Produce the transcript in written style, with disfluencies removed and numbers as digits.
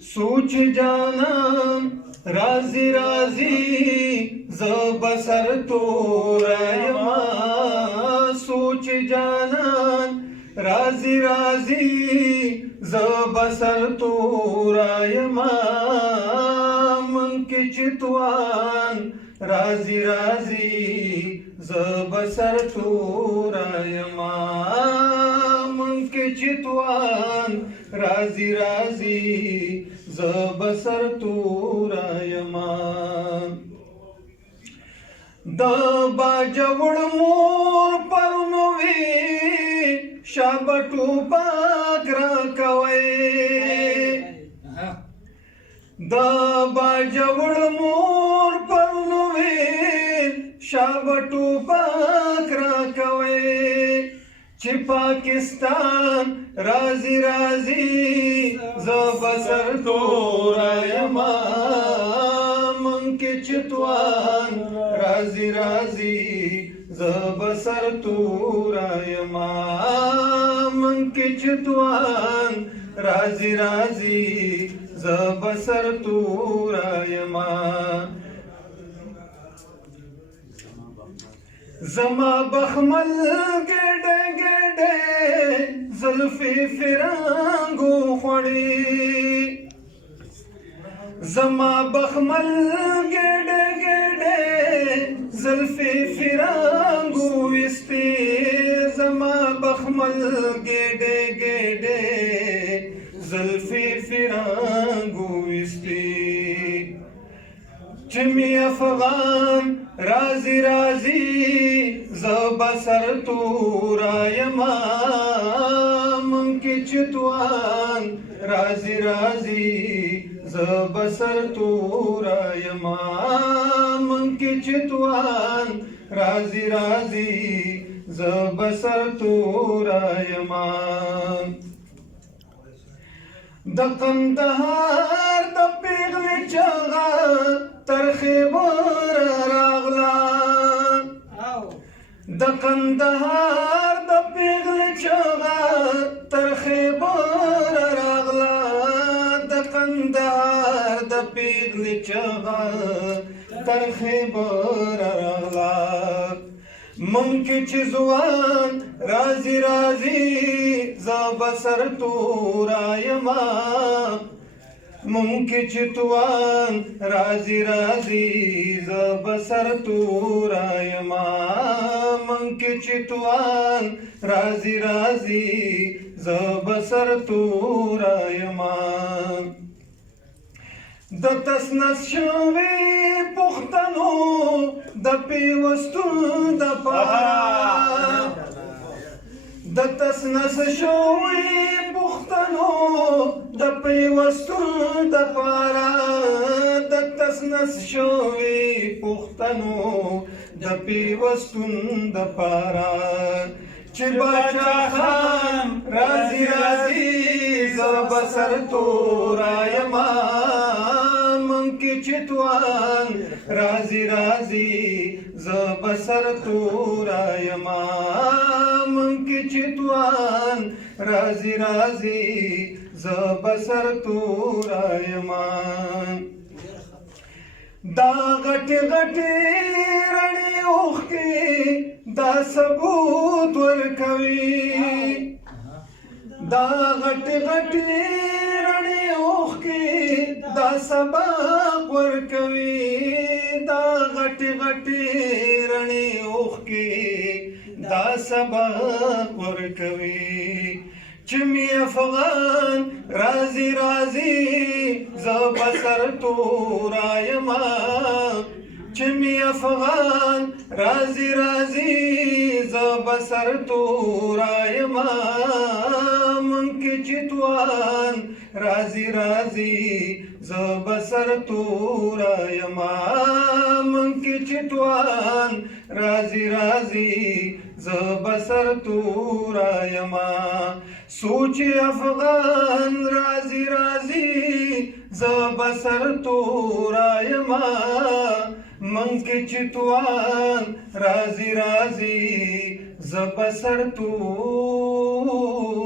سوچ جانان رازی رازی ز بسر تورایما سوچ جانان رازی رازی ز بسر تورایما من کی چتوان رازی رازی ز بسر تورایما من کی چتوان رازی رازی ز بسر تورایما د باجوړ مور پرنوي شابټو پاک را کوي د باجوړ مور پرنوي شابټو پاک را کوي چې پاکستان رازی رازی ز بسر تورایما من کې چتوان رازی رازی ز بسر تورایما من کې چتوان رازی رازی ز بسر تورایما زما بخمل ګډه ګډه زلفي فرنګو خوړې زما بخمل ګډه ګډه زلفي فرنګو وستې زما بخمل ګډه ګډه زلفي فرنګو وستې چمی افغان رازی رازی ز بسر تورایما من کی چتوان رازی رازی ز بسر تورایما من کی چتوان رازی رازی ز بسر تورایما د قندهار د پیغلې چغه تر خیبر راغلا د قندهار د پیغلې چغه تر خیبر راغلا د قندهار د پیغلې چغه تر خیبر راغلا من کی چزوان رازی رازی ز بسر تورایما من کی چتوان رازی رازی ز بسر تورایما من کی چتوان رازی رازی ز بسر تورایما د تسنس شوی پختنو د پیوستون د پارا د تسنس شوی پختنو د پیوستون د پارا د تسنس شوی پختنو د پیوستون د پارا چې باچا خان رازی رازی ز بسر تورایما کی چتوان رازی رازی ز بسر تورایما من کی چتوان رازی رازی ز بسر تورایما دا غټ غټ رڼې اوښکې دا ثبوت ورکوي دا غټ غټ رڼې اوښکې دا سبق ورکوي دا غټ غټ رڼې اوښکې دا سبق ورکوي چې می افغان رازی رازی ز بسر تورایما چې می افغان رازی رازی ز بسر تورایما من کی چتوان رازی رازی ز بسر تورایما من کی چتوان رازی رازی ز بسر تورایما سوچ افغان رازی رازی ز بسر تورایما من کی چتوان رازی رازی ز بسر تورایما